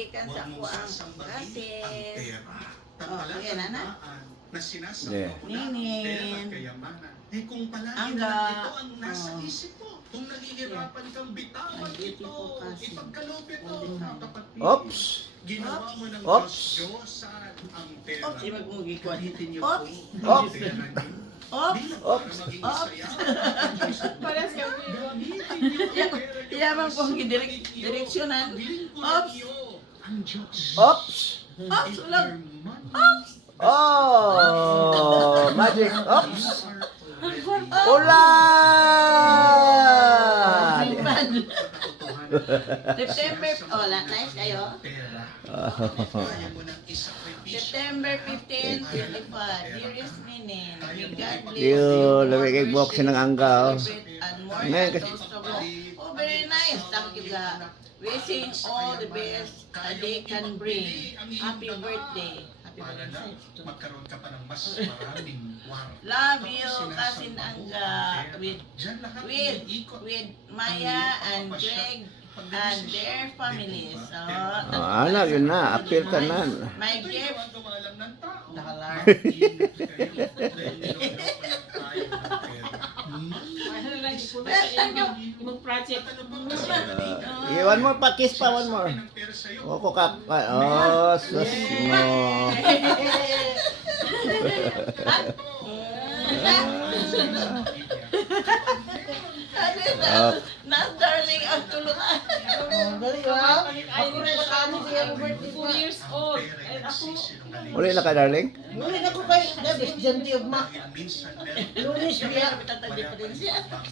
Ikan sa ako ang gases. Oh, ayan na. Ninin. Kung palagi Angga. na ito ang nasa isip mo, kung nahihirapan kang bitawan ito, ipagkalupit mo, kapatid. Oops. Ginawa mo ng Oops. Diyos-Diyosan ang pera. Oops, di magmugikwan. Gamitin niyo Oops. po ang Oops. pera niyo. Oops. Di na Oops. para maging Oops. masaya ang Diyos. Para sa Gamitin niyo ang pera niyo. Yaman po ang direksyonan. Oops. Ang Diyos. Oops. Oops, ulag. Oops. Oh, magic. Oops. Ulan! September, oh, nice kayo. September 15, 25. Dearest Minin, may God bless you. Yung lamig kay boxing ng angga. And more Ngayon than kasi- those to go. Oh, very nice. Thank you, God. Wishing all the best a day can bring. Happy birthday. Happy Para na birthday. magkaroon ka pa ng mas maraming war. Love you, Cousin Angga, with Maya and Greg and their families. Anak, yun na. Appeal ka na. My gift, nakalar. Mag-project. One more pa. Kiss pa. One more. Oko ka. Oh, sus mo. Not darling ang tulungan. Ako rin ako 2 years old. And ako, Uli na ka, darling? Muli na ko kay Dabis, dyan tiyog ma. Minsan Lunis Kaya biya. kami tatagay pa rin siya.